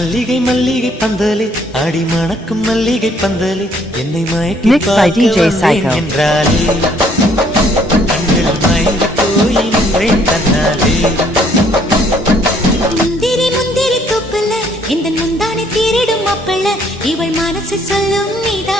மல்லிகை மல்லிகை பந்தலே அடி மணக்கும் மல்லிகை பந்தலே என்னை மயக்கி Mixed by DJ Psycho. என்றாலே கண்கள் மயங்கி போய் நின்றேன் தன்னாலே முந்திரி முந்திரி தொப்புல இந்த முந்தானை தீரிடும் மாப்பிள்ள இவள் மனசு சொல்லும் நீதான்